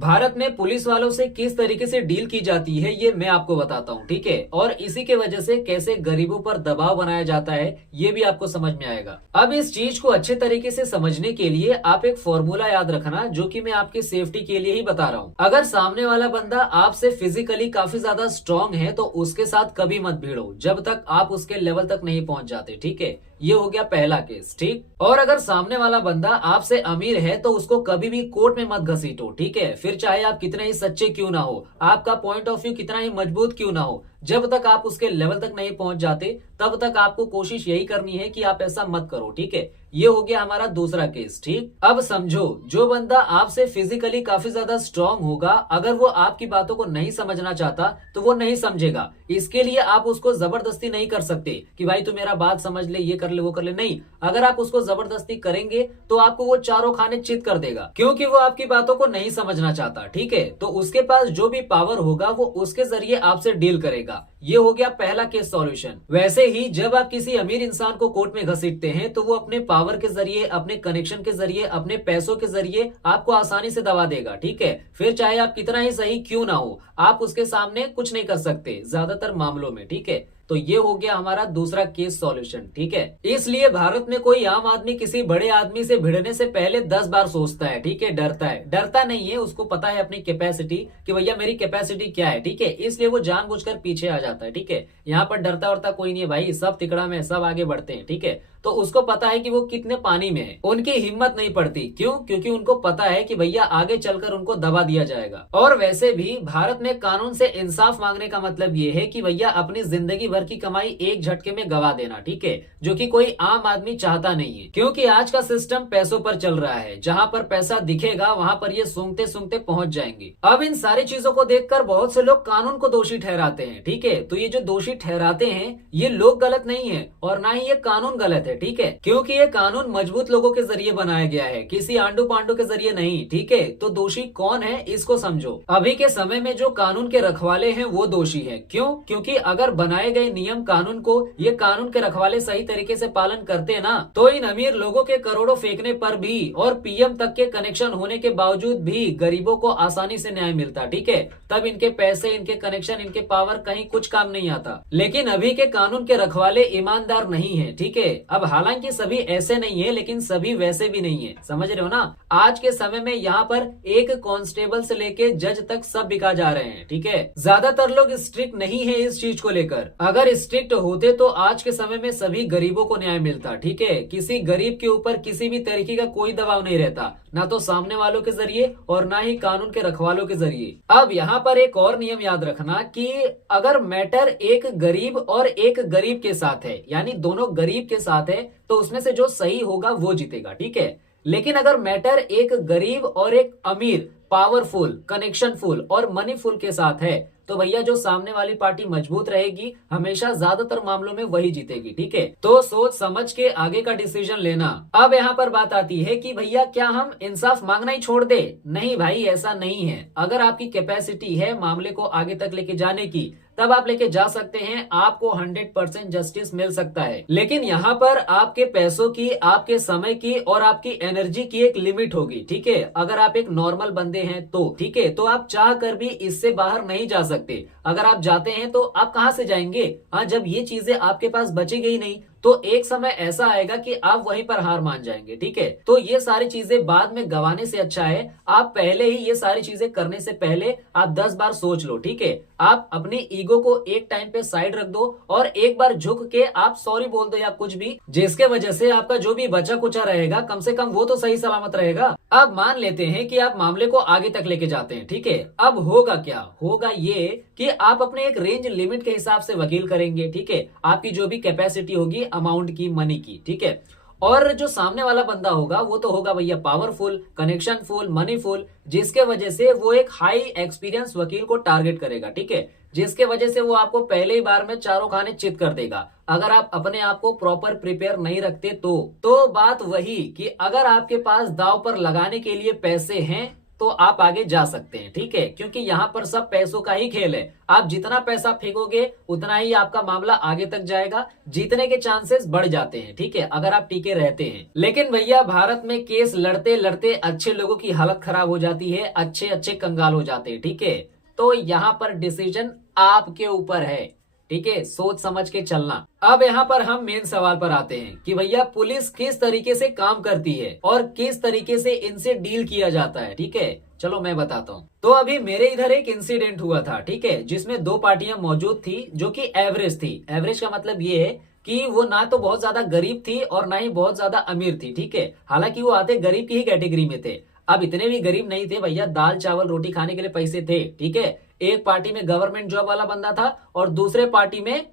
भारत में पुलिस वालों से किस तरीके से डील की जाती है ये मैं आपको बताता हूँ, ठीक है। और इसी के वजह से कैसे गरीबों पर दबाव बनाया जाता है ये भी आपको समझ में आएगा। अब इस चीज को अच्छे तरीके से समझने के लिए आप एक फॉर्मूला याद रखना, जो कि मैं आपकी सेफ्टी के लिए ही बता रहा हूँ। अगर सामने वाला बंदा आपसे फिजिकली काफी ज्यादा स्ट्रांग है तो उसके साथ कभी मत भिड़ो जब तक आप उसके लेवल तक नहीं पहुंच जाते, ठीक है। ये हो गया पहला केस, ठीक। और अगर सामने वाला बंदा आपसे अमीर है तो उसको कभी भी कोर्ट में मत घसीटो, ठीक है। फिर चाहे आप कितने ही सच्चे क्यों ना हो, आपका पॉइंट ऑफ व्यू कितना ही मजबूत क्यों ना हो, जब तक आप उसके लेवल तक नहीं पहुंच जाते तब तक आपको कोशिश यही करनी है कि आप ऐसा मत करो, ठीक है। ये हो गया हमारा दूसरा केस, ठीक। अब समझो, जो बंदा आपसे फिजिकली काफी ज्यादा स्ट्रांग होगा, अगर वो आपकी बातों को नहीं समझना चाहता तो वो नहीं समझेगा। इसके लिए आप उसको जबरदस्ती नहीं कर सकते कि भाई तू मेरा बात समझ ले, ये कर ले, वो कर ले, नहीं। अगर आप उसको जबरदस्ती करेंगे तो आपको वो चारों खाने चित कर देगा, क्योंकि वो आपकी बातों को नहीं समझना चाहता, ठीक है। तो उसके पास जो भी पावर होगा वो उसके जरिए आपसे डील करेगा। ये हो गया पहला केस सॉल्यूशन। वैसे ही जब आप किसी अमीर इंसान को कोर्ट में घसीटते हैं तो वो अपने पावर के जरिए, अपने कनेक्शन के जरिए, अपने पैसों के जरिए आपको आसानी से दबा देगा, ठीक है। फिर चाहे आप कितना ही सही क्यों ना हो, आप उसके सामने कुछ नहीं कर सकते ज्यादातर मामलों में, ठीक है। तो ये हो गया हमारा दूसरा केस सॉल्यूशन, ठीक है। इसलिए भारत में कोई आम आदमी किसी बड़े आदमी से भिड़ने से पहले 10 बार सोचता है, ठीक है। डरता नहीं है, उसको पता है अपनी कैपेसिटी कि भैया मेरी कैपेसिटी क्या है, ठीक है। इसलिए वो जानबूझकर पीछे आ जाता है, ठीक है। यहाँ पर डरता वरता कोई नहीं है भाई, सब तिकड़ा में, सब आगे बढ़ते हैं, ठीक है। तो उसको पता है कि वो कितने पानी में है, उनकी हिम्मत नहीं पड़ती। क्यों? क्योंकि उनको पता है कि भैया आगे चलकर उनको दबा दिया जाएगा। और वैसे भी भारत में कानून से इंसाफ मांगने का मतलब ये है कि भैया अपनी जिंदगी भर की कमाई एक झटके में गवा देना, ठीक है। जो कि कोई आम आदमी चाहता नहीं है, क्योंकि आज का सिस्टम पैसों पर चल रहा है। जहां पर पैसा दिखेगा वहां पर ये सूंघते सूंघते पहुंच जाएंगे। अब इन सारी चीजों को देखकर बहुत से लोग कानून को दोषी ठहराते हैं, ठीक है। तो ये जो दोषी ठहराते हैं ये लोग गलत नहीं है और ना ही ये कानून गलत है, ठीक है। क्योंकि ये कानून मजबूत लोगों के जरिए बनाया गया है, किसी आंडू पांडू के जरिए नहीं, ठीक है। तो दोषी कौन है इसको समझो। अभी के समय में जो कानून के रखवाले हैं वो दोषी है। क्यों? क्योंकि अगर बनाए गए नियम कानून को ये कानून के रखवाले सही तरीके से पालन करते ना, तो इन अमीर लोगों के करोड़ों फेंकने पर भी और पीएम तक के कनेक्शन होने के बावजूद भी गरीबों को आसानी से न्याय मिलता, ठीक है। तब इनके पैसे, इनके कनेक्शन, इनके पावर कहीं कुछ काम नहीं आता। लेकिन अभी के कानून के रखवाले ईमानदार नहीं है, ठीक है। अब हालांकि सभी ऐसे नहीं है, लेकिन सभी वैसे भी नहीं है, समझ रहे हो ना। आज के समय में यहाँ पर एक कांस्टेबल से लेके जज तक सब बिका जा रहे हैं, ठीक है। ज्यादातर लोग स्ट्रिक्ट नहीं है इस चीज को लेकर। अगर स्ट्रिक्ट होते तो आज के समय में सभी गरीबों को न्याय मिलता, ठीक है। किसी गरीब के ऊपर किसी भी तरीके का कोई दबाव नहीं रहता, ना तो सामने वालों के जरिए और ना ही कानून के रखवालों के जरिए। अब यहाँ पर एक और नियम याद रखना कि अगर मैटर एक गरीब और एक गरीब के साथ है, यानी दोनों गरीब के साथ है, तो उसमें से जो सही होगा वो जीतेगा, ठीक है। लेकिन अगर मैटर एक गरीब और एक अमीर, पावरफुल, कनेक्शनफुल और मनीफुल के साथ है, तो भैया जो सामने वाली पार्टी मजबूत रहेगी हमेशा ज्यादातर मामलों में वही जीतेगी, ठीक है। तो सोच समझ के आगे का डिसीजन लेना। अब यहाँ पर बात आती है कि भैया क्या हम इंसाफ मांगना ही छोड़ दे? नहीं भाई, ऐसा नहीं है। अगर आपकी कैपेसिटी है मामले को आगे तक लेके जाने की, तब आप लेके जा सकते हैं, आपको 100% जस्टिस मिल सकता है। लेकिन यहाँ पर आपके पैसों की, आपके समय की और आपकी एनर्जी की एक लिमिट होगी, ठीक है। अगर आप एक नॉर्मल बंदे हैं तो ठीक है, तो आप चाह कर भी इससे बाहर नहीं जा सकते। अगर आप जाते हैं तो आप कहां से जाएंगे? हाँ, जब ये चीजें आपके पास बचेगी ही नहीं तो एक समय ऐसा आएगा कि आप वहीं पर हार मान जाएंगे, ठीक है। तो ये सारी चीजें बाद में गंवाने से अच्छा है आप पहले ही ये सारी चीजें करने से पहले आप 10 बार सोच लो, ठीक है। आप अपनी ईगो को एक टाइम पे साइड रख दो और एक बार झुक के आप सॉरी बोल दो या कुछ भी, जिसके वजह से आपका जो भी बचा कुचा रहेगा कम से कम वो तो सही सलामत रहेगा। अब मान लेते हैं कि आप मामले को आगे तक लेके जाते हैं, ठीक है। अब होगा क्या? होगा ये कि आप अपने एक रेंज लिमिट के हिसाब से वकील करेंगे, ठीक है। आपकी जो भी कैपेसिटी होगी अमाउंट की, मनी की, ठीक है। और जो सामने वाला बंदा होगा वो तो होगा भैया पावरफुल, कनेक्शनफुल, मनीफुल, जिसके वजह से वो एक हाई एक्सपीरियंस वकील को टारगेट करेगा, ठीक है। जिसके वजह से वो आपको पहले ही बार में चारों खाने चित कर देगा। अगर आप अपने आप को प्रॉपर प्रिपेयर नहीं रखते तो बात वही कि अगर आपके पास दाव पर लगाने के लिए पैसे हैं तो आप आगे जा सकते हैं, ठीक है। क्योंकि यहाँ पर सब पैसों का ही खेल है, आप जितना पैसा फेंकोगे उतना ही आपका मामला आगे तक जाएगा, जीतने के चांसेस बढ़ जाते हैं, ठीक है, अगर आप टिके रहते हैं। लेकिन भैया भारत में केस लड़ते लड़ते अच्छे लोगों की हालत खराब हो जाती है, अच्छे अच्छे कंगाल हो जाते हैं, ठीक है। तो यहाँ पर डिसीजन आपके ऊपर है, ठीक है, सोच समझ के चलना। अब यहाँ पर हम मेन सवाल पर आते हैं कि भैया पुलिस किस तरीके से काम करती है और किस तरीके से इनसे डील किया जाता है, ठीक है। चलो मैं बताता हूँ। तो अभी मेरे इधर एक इंसिडेंट हुआ था, ठीक है, जिसमें दो पार्टियां मौजूद थी जो कि एवरेज थी। एवरेज का मतलब ये है कि वो ना तो बहुत ज्यादा गरीब थी और ना ही बहुत ज्यादा अमीर थी, ठीक है। हालांकि वो आते गरीब की ही कैटेगरी में थे। अब इतने भी गरीब नहीं थे भैया, दाल चावल रोटी खाने के लिए पैसे थे, ठीक है। एक पार्टी में गवर्नमेंट जॉब वाला बंदा था और दूसरे पार्टी में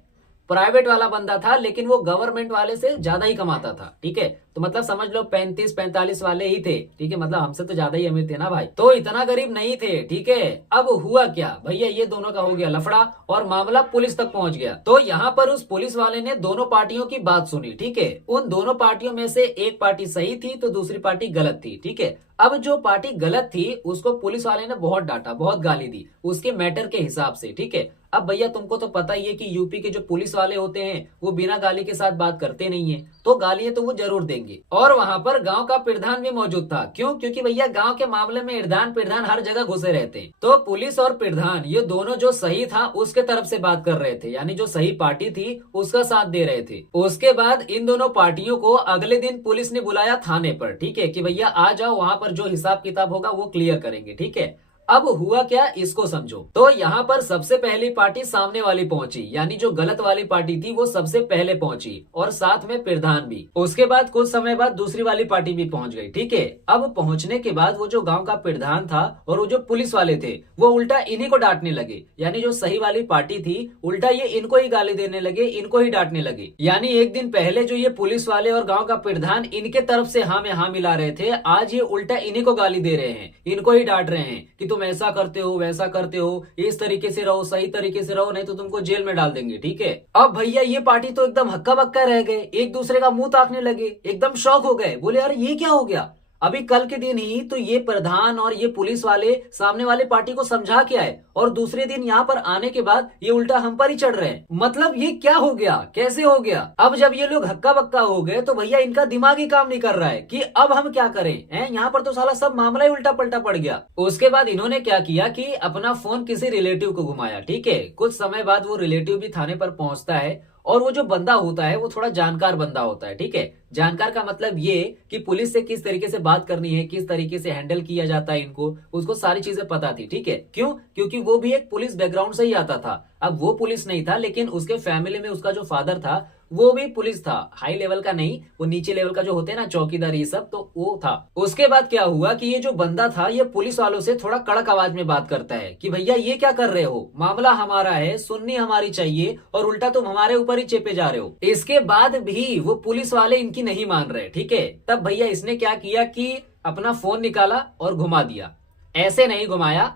प्राइवेट वाला बंदा था, लेकिन वो गवर्नमेंट वाले से ज्यादा ही कमाता था, ठीक है। तो मतलब समझ लो 35-45 वाले ही थे, ठीक है, मतलब हमसे तो ज्यादा ही अमीर थे ना भाई, तो इतना गरीब नहीं थे, ठीक है। अब हुआ क्या भैया, ये दोनों का हो गया लफड़ा और मामला पुलिस तक पहुंच गया। तो यहाँ पर उस पुलिस वाले ने दोनों पार्टियों की बात सुनी, ठीक है। उन दोनों पार्टियों में से एक पार्टी सही थी तो दूसरी पार्टी गलत थी, ठीक है। अब जो पार्टी गलत थी उसको पुलिस वाले ने बहुत डांटा, बहुत गाली दी उसके मैटर के हिसाब से, ठीक है। अब भैया तुमको तो पता ही है कि यूपी के जो पुलिस वाले होते हैं वो बिना गाली के साथ बात करते नहीं है, तो गालियां तो वो जरूर देंगे। और वहां पर गांव का प्रधान भी मौजूद था। क्यों? क्योंकि भैया गांव के मामले में इरधान प्रधान हर जगह घुसे रहते हैं। तो पुलिस और प्रधान ये दोनों जो सही था उसके तरफ से बात कर रहे थे, यानी जो सही पार्टी थी उसका साथ दे रहे थे। उसके बाद इन दोनों पार्टियों को अगले दिन पुलिस ने बुलाया थाने पर, ठीक है, कि भैया आ जाओ, वहां पर जो हिसाब किताब होगा वो क्लियर करेंगे, ठीक है। अब हुआ क्या इसको समझो। तो यहाँ पर सबसे पहली पार्टी सामने वाली पहुंची, यानी जो गलत वाली पार्टी थी वो सबसे पहले पहुंची और साथ में प्रधान भी। उसके बाद कुछ समय बाद दूसरी वाली पार्टी भी पहुंच गई, ठीक है। अब पहुंचने के बाद वो जो गांव का प्रधान था और वो जो पुलिस वाले थे वो उल्टा इन्हीं को डांटने लगे, यानी जो सही वाली पार्टी थी उल्टा ये इनको ही गाली देने लगे, इनको ही डांटने लगे। यानी एक दिन पहले जो ये पुलिस वाले और गाँव का प्रधान इनके तरफ से हाँ में हाँ मिला रहे थे, आज ये उल्टा इन्हीं को गाली दे रहे हैं, इनको ही डांट रहे हैं कि तुम ऐसा करते हो वैसा करते हो, इस तरीके से रहो, सही तरीके से रहो, नहीं तो तुमको जेल में डाल देंगे, ठीक है। अब भैया ये पार्टी तो एकदम हक्का बक्का रह गए, एक दूसरे का मुंह ताकने लगे, एकदम शॉक हो गए, बोले यार ये क्या हो गया। अभी कल के दिन ही तो ये प्रधान और ये पुलिस वाले सामने वाले पार्टी को समझा के आए और दूसरे दिन यहाँ पर आने के बाद ये उल्टा हम पर ही चढ़ रहे हैं। मतलब ये क्या हो गया, कैसे हो गया। अब जब ये लोग हक्का बक्का हो गए तो भैया इनका दिमाग ही काम नहीं कर रहा है कि अब हम क्या करें हैं। यहाँ पर तो साला सब मामला ही उल्टा पलटा पड़ गया। उसके बाद इन्होंने क्या किया कि अपना फोन किसी रिलेटिव को घुमाया, ठीक है। कुछ समय बाद वो रिलेटिव भी थाने पर पहुंचता है और वो जो बंदा होता है वो थोड़ा जानकार बंदा होता है, ठीक है। जानकार का मतलब ये कि पुलिस से किस तरीके से बात करनी है, किस तरीके से हैंडल किया जाता है इनको, उसको सारी चीजें पता थी, ठीक है। क्यों? क्योंकि वो भी एक पुलिस बैकग्राउंड से ही आता था। अब वो पुलिस नहीं था लेकिन उसके फैमिली में उसका जो फादर था वो भी पुलिस था, हाई लेवल का नहीं, वो नीचे लेवल का जो होते हैं ना चौकीदार ये सब, तो वो था। उसके बाद क्या हुआ कि ये जो बंदा था ये पुलिस वालों से थोड़ा कड़क आवाज में बात करता है कि भैया ये क्या कर रहे हो, मामला हमारा है, सुननी हमारी चाहिए और उल्टा तुम हमारे ऊपर ही चेपे जा रहे हो। इसके बाद भी वो पुलिस वाले इनकी नहीं मान रहे, ठीक है। तब भैया इसने क्या किया कि अपना फोन निकाला और घुमा दिया। ऐसे नहीं घुमाया,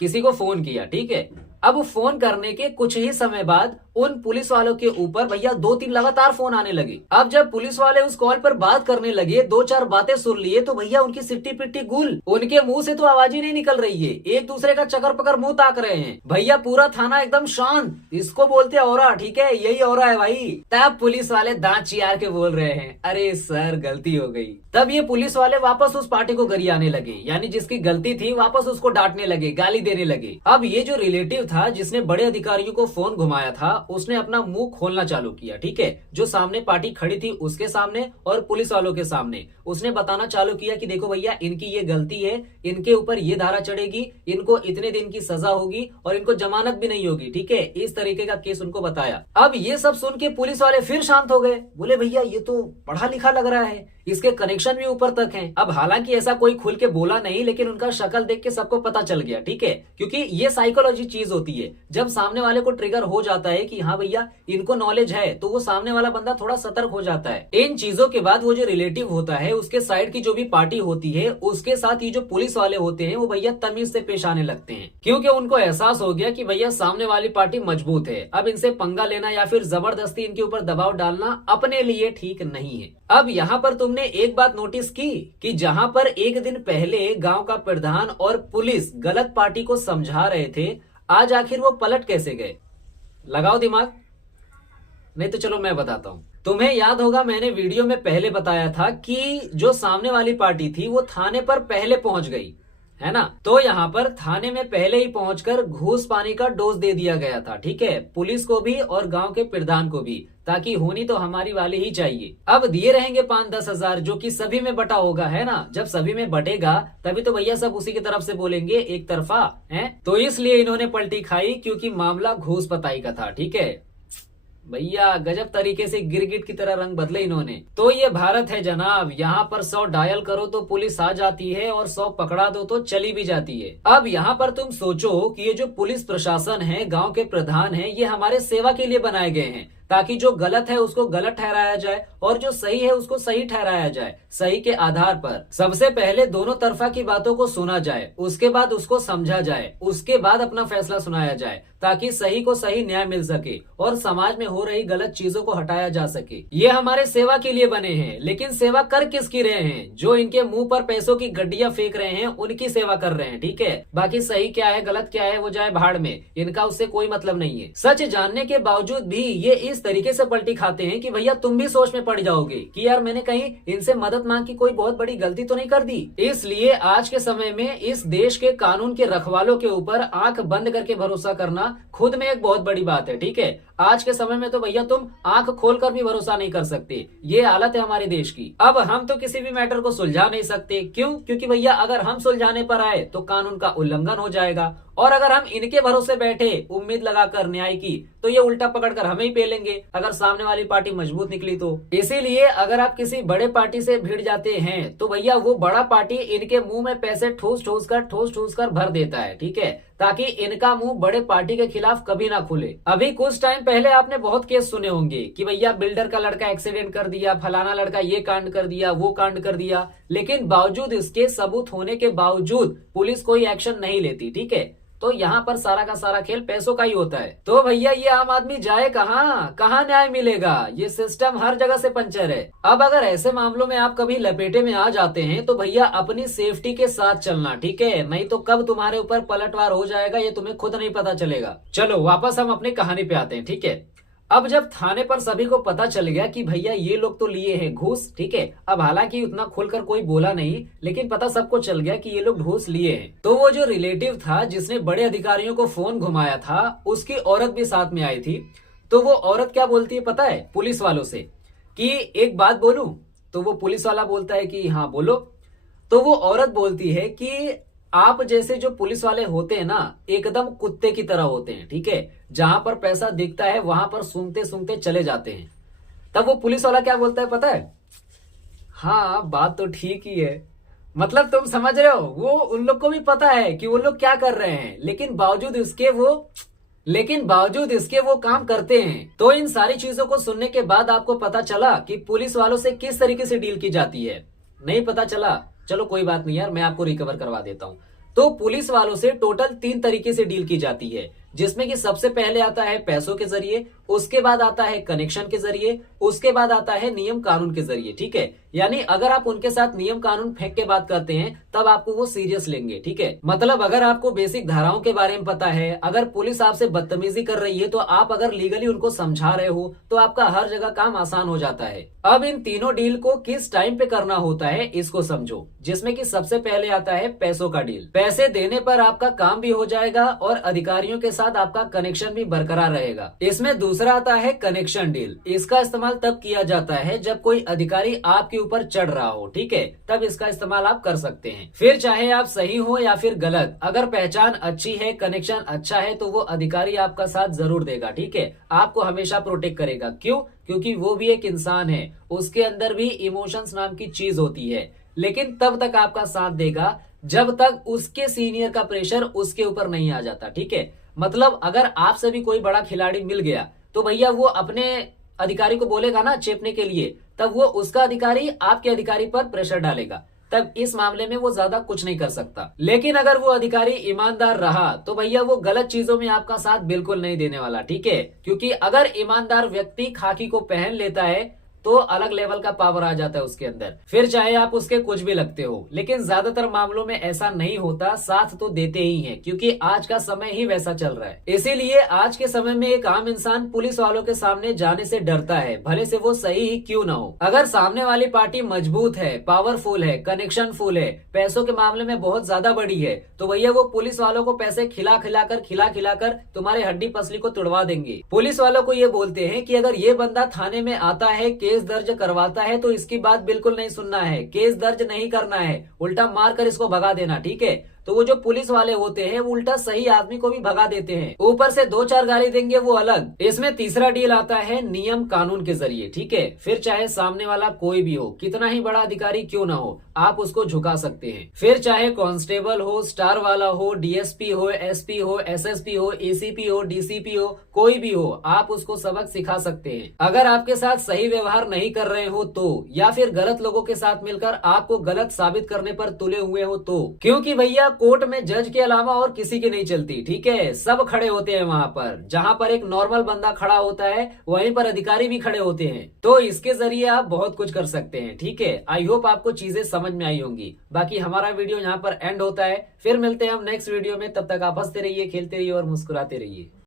किसी को फोन किया, ठीक है। अब फोन करने के कुछ ही समय बाद उन पुलिस वालों के ऊपर भैया 2-3 लगातार फोन आने लगे। अब जब पुलिस वाले उस कॉल पर बात करने लगे, 2-4 बातें सुन लिए तो भैया उनकी सिट्टी पिट्टी गुल, उनके मुंह से तो आवाज ही नहीं निकल रही है, एक दूसरे का चक्कर पकड़ मुंह ताक रहे हैं। भैया पूरा थाना एकदम शांत, इसको बोलते औरा, ठीक है, यही औरा है भाई। तब पुलिस वाले दांत चियार के बोल रहे हैं, अरे सर गलती हो गई। तब ये पुलिस वाले वापस उस पार्टी को गरियाने लगे, यानी जिसकी गलती थी वापस उसको डांटने लगे, गाली देने लगे। अब ये जो रिलेटिव था जिसने बड़े अधिकारियों को फोन घुमाया था उसने अपना मुंह खोलना चालू किया, ठीक है। जो सामने पार्टी खड़ी थी उसके सामने और पुलिस वालों के सामने उसने बताना चालू किया कि देखो भैया इनकी ये गलती है, इनके ऊपर ये धारा चढ़ेगी, इनको इतने दिन की सजा होगी और इनको जमानत भी नहीं होगी, ठीक है। इस तरीके का केस उनको बताया। अब ये सब सुन के पुलिस वाले फिर शांत हो गए, बोले भैया ये तो पढ़ा लिखा लग रहा है, इसके कनेक्शन भी ऊपर तक हैं। अब हालांकि ऐसा कोई खुल के बोला नहीं लेकिन उनका शक्ल देख के सबको पता चल गया, ठीक है। क्योंकि ये साइकोलॉजी चीज होती है, जब सामने वाले को ट्रिगर हो जाता है कि हाँ भैया इनको नॉलेज है तो वो सामने वाला बंदा थोड़ा सतर्क हो जाता है। इन चीजों के बाद वो जो रिलेटिव होता है उसके साइड की जो भी पार्टी होती है उसके साथ ये जो पुलिस वाले होते हैं वो भैया तमीज से पेश आने लगते हैं, क्योंकि उनको एहसास हो गया कि भैया सामने वाली पार्टी मजबूत है, अब इनसे पंगा लेना या फिर जबरदस्ती इनके ऊपर दबाव डालना अपने लिए ठीक नहीं है। अब यहाँ पर तुम तुमने एक बात नोटिस की कि जहां पर एक दिन पहले गांव का प्रधान और पुलिस गलत पार्टी को समझा रहे थे, आज आखिर वो पलट कैसे गए? लगाओ दिमाग। नहीं तो चलो मैं बताता हूं। तुम्हें याद होगा मैंने वीडियो में पहले बताया था कि जो सामने वाली पार्टी थी वो थाने पर पहले पहुंच गई, है ना? तो यहाँ पर थाने में पहले ही पहुंचकर घूस पानी का डोज दे दिया गया था, ठीक है, पुलिस को भी और गांव के प्रधान को भी, ताकि होनी तो हमारी वाली ही चाहिए। अब दिए रहेंगे 5-10 हजार, जो कि सभी में बटा होगा, है ना? जब सभी में बटेगा तभी तो भैया सब उसी की तरफ से बोलेंगे, एक तरफा है। तो इसलिए इन्होंने पलटी खाई, क्योंकि मामला घूस पताई का था, ठीक है भैया। गजब तरीके से गिरगिट की तरह रंग बदले इन्होंने। तो ये भारत है जनाब, यहाँ पर 100 डायल करो तो पुलिस आ जाती है और 100 पकड़ा दो तो चली भी जाती है। अब यहाँ पर तुम सोचो कि ये जो पुलिस प्रशासन है, गांव के प्रधान है, ये हमारे सेवा के लिए बनाए गए हैं, ताकि जो गलत है उसको गलत ठहराया जाए और जो सही है उसको सही ठहराया जाए, सही के आधार पर। सबसे पहले दोनों तरफा की बातों को सुना जाए, उसके बाद उसको समझा जाए, उसके बाद अपना फैसला सुनाया जाए, ताकि सही को सही न्याय मिल सके और समाज में हो रही गलत चीजों को हटाया जा सके। ये हमारे सेवा के लिए बने हैं, लेकिन सेवा कर किसकी रहे हैं? जो इनके मुंह पर पैसों की गड्डियां फेंक रहे हैं उनकी सेवा कर रहे हैं, ठीक है। बाकी सही क्या है गलत क्या है वो जाए भाड़ में, इनका उससे कोई मतलब नहीं है। सच जानने के बावजूद भी ये इस तरीके से पलटी खाते हैं कि भैया तुम भी सोच में पड़ जाओगे कि यार मैंने कहीं इनसे मदद मांग की कोई बहुत बड़ी गलती तो नहीं कर दी। इसलिए आज के समय में इस देश के कानून के रखवालों के ऊपर आंख बंद करके भरोसा करना खुद में एक बहुत बड़ी बात है, ठीक है। आज के समय में तो भैया तुम आंख खोलकर भी भरोसा नहीं कर सकते, ये हालत है हमारे देश की। अब हम तो किसी भी मैटर को सुलझा नहीं सकते, क्यों? क्योंकि भैया अगर हम सुलझाने पर आए तो कानून का उल्लंघन हो जाएगा, और अगर हम इनके भरोसे बैठे उम्मीद लगाकर न्याय की तो ये उल्टा पकड़कर हमें ही पेलेंगे, अगर सामने वाली पार्टी मजबूत निकली तो। इसीलिए अगर आप किसी बड़े पार्टी से भिड़ जाते हैं तो भैया वो बड़ा पार्टी इनके मुंह में पैसे ठूस ठूस कर भर देता है, ठीक है, ताकि इनका मुंह बड़े पार्टी के खिलाफ कभी ना खुले। अभी कुछ टाइम पहले आपने बहुत केस सुने होंगे कि भैया बिल्डर का लड़का एक्सीडेंट कर दिया, फलाना लड़का ये कांड कर दिया, वो कांड कर दिया, लेकिन बावजूद इसके सबूत होने के बावजूद पुलिस कोई एक्शन नहीं लेती, ठीक है। तो यहाँ पर सारा का सारा खेल पैसों का ही होता है। तो भैया ये आम आदमी जाए कहाँ न्याय मिलेगा? ये सिस्टम हर जगह से पंचर है। अब अगर ऐसे मामलों में आप कभी लपेटे में आ जाते हैं तो भैया अपनी सेफ्टी के साथ चलना, ठीक है, नहीं तो कब तुम्हारे ऊपर पलटवार हो जाएगा ये तुम्हें खुद नहीं पता चलेगा। चलो वापस हम अपनी कहानी पे आते हैं, ठीक है। अब जब थाने पर सभी को पता चल गया कि भैया ये लोग तो लिए हैं घूस, ठीक है, अब हालांकि उतना खुलकर कोई बोला नहीं, लेकिन पता सबको चल गया कि ये लोग घूस लिए हैं। तो वो जो रिलेटिव था जिसने बड़े अधिकारियों को फोन घुमाया था, उसकी औरत भी साथ में आई थी। तो वो औरत क्या बोलती है पता है पुलिस वालों से कि एक बात बोलूं? तो वो पुलिस वाला बोलता है कि हाँ बोलो। तो वो औरत बोलती है कि आप जैसे जो पुलिस वाले होते हैं ना, एकदम कुत्ते की तरह होते हैं, ठीक है, जहां पर पैसा दिखता है वहां पर सूंघते सूंघते चले जाते हैं। तब वो पुलिस वाला क्या बोलता है पता है? हाँ बात तो ठीक ही है। मतलब तुम समझ रहे हो, वो उन लोग को भी पता है कि वो लोग क्या कर रहे हैं, लेकिन बावजूद इसके वो काम करते हैं। तो इन सारी चीजों को सुनने के बाद आपको पता चला कि पुलिस वालों से किस तरीके से डील की जाती है? नहीं पता चला? चलो कोई बात नहीं यार, मैं आपको रिकवर करवा देता हूं। तो पुलिस वालों से टोटल 3 तरीके से डील की जाती है, जिसमें कि सबसे पहले आता है पैसों के जरिए, उसके बाद आता है कनेक्शन के जरिए, उसके बाद आता है नियम कानून के जरिए, ठीक है। यानी अगर आप उनके साथ नियम कानून फेंक के बात करते हैं तब आपको वो सीरियस लेंगे, ठीक है। मतलब अगर आपको बेसिक धाराओं के बारे में पता है, अगर पुलिस आपसे बदतमीजी कर रही है तो आप अगर लीगली उनको समझा रहे हो तो आपका हर जगह काम आसान हो जाता है। अब इन तीनों डील को किस टाइम पे करना होता है इसको समझो, जिसमें कि सबसे पहले आता है पैसों का डील। पैसे देने पर आपका काम भी हो जाएगा और अधिकारियों के साथ आपका कनेक्शन भी बरकरार रहेगा। इसमें दूसरा आता है कनेक्शन डील। इसका इस्तेमाल तब किया जाता है जब कोई अधिकारी आपके ऊपर चढ़ रहा हो, ठीक है, तब इसका इस्तेमाल आप कर सकते हैं। फिर चाहे आप सही हो या फिर गलत, अगर पहचान अच्छी है, कनेक्शन अच्छा है, तो वो अधिकारी आपका साथ जरूर देगा, ठीक है, आपको हमेशा प्रोटेक्ट करेगा। क्यों? क्योंकि वो भी एक इंसान है, उसके अंदर भी इमोशंस नाम की चीज होती है, लेकिन तब तक आपका साथ देगा जब तक उसके सीनियर का प्रेशर उसके ऊपर नहीं आ जाता, ठीक है। मतलब अगर आपसे भी कोई बड़ा खिलाड़ी मिल गया तो भैया वो अपने अधिकारी को बोलेगा ना चेपने के लिए, तब वो उसका अधिकारी आपके अधिकारी पर प्रेशर डालेगा, तब इस मामले में वो ज्यादा कुछ नहीं कर सकता। लेकिन अगर वो अधिकारी ईमानदार रहा तो भैया वो गलत चीजों में आपका साथ बिल्कुल नहीं देने वाला, ठीक है। क्योंकि अगर ईमानदार व्यक्ति खाकी को पहन लेता है तो अलग लेवल का पावर आ जाता है उसके अंदर। फिर चाहे आप उसके कुछ भी लगते हो, लेकिन ज्यादातर मामलों में ऐसा नहीं होता, साथ तो देते ही हैं, क्योंकि आज का समय ही वैसा चल रहा है। इसीलिए आज के समय में एक आम इंसान पुलिस वालों के सामने जाने से डरता है, भले से वो सही ही क्यों ना हो। अगर सामने वाली पार्टी मजबूत है, पावरफुल है, कनेक्शन फुल है, पैसों के मामले में बहुत ज्यादा बड़ी है, तो भैया वो पुलिस वालों को पैसे खिला खिलाकर तुम्हारे हड्डी पसली को तुड़वा देंगे। पुलिस वालों को ये बोलते हैं कि अगर ये बंदा थाने में आता है, केस दर्ज करवाता है, तो इसकी बात बिल्कुल नहीं सुनना है, केस दर्ज नहीं करना है, उल्टा मार कर इसको भगा देना, ठीक है। तो वो जो पुलिस वाले होते हैं वो उल्टा सही आदमी को भी भगा देते हैं, ऊपर से 2-4 गाली देंगे वो अलग। इसमें तीसरा डील आता है नियम कानून के जरिए, ठीक है। फिर चाहे सामने वाला कोई भी हो, कितना ही बड़ा अधिकारी क्यों ना हो, आप उसको झुका सकते हैं। फिर चाहे कांस्टेबल हो, स्टार वाला हो, डीएसपी हो, एसपी हो, एसएसपी हो, एसीपी हो, डीसीपी हो, कोई भी हो, आप उसको सबक सिखा सकते हैं। अगर आपके साथ सही व्यवहार नहीं कर रहे हो तो, या फिर गलत लोगों के साथ मिलकर आपको गलत साबित करने पर तुले हुए हो तो, क्योंकि भैया कोर्ट में जज के अलावा और किसी की नहीं चलती, ठीक है। सब खड़े होते हैं वहां पर, जहां पर एक नॉर्मल बंदा खड़ा होता है वहीं पर अधिकारी भी खड़े होते हैं। तो इसके जरिए आप बहुत कुछ कर सकते हैं, ठीक है। आई होप आपको चीजें समझ में आई होंगी। बाकी हमारा वीडियो यहाँ पर एंड होता है, फिर मिलते हैं हम नेक्स्ट वीडियो में। तब तक आप हंसते रहिए, खेलते रहिए और मुस्कुराते रहिए।